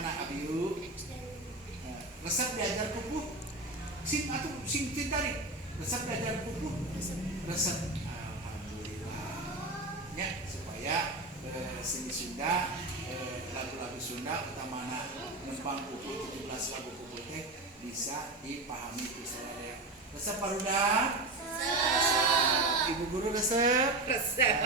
mana Abiu? Resep diajar pupuh. Sing tarik. Resep diajar pupuh. Resep. Alhamdulillah. Ya, supaya seni Sunda, lagu-lagu Sunda utamana nempang pupuh 17 lagu pupuh teh bisa dipahami ku sadaya. Resep parudak? Ibu guru resep? Resep.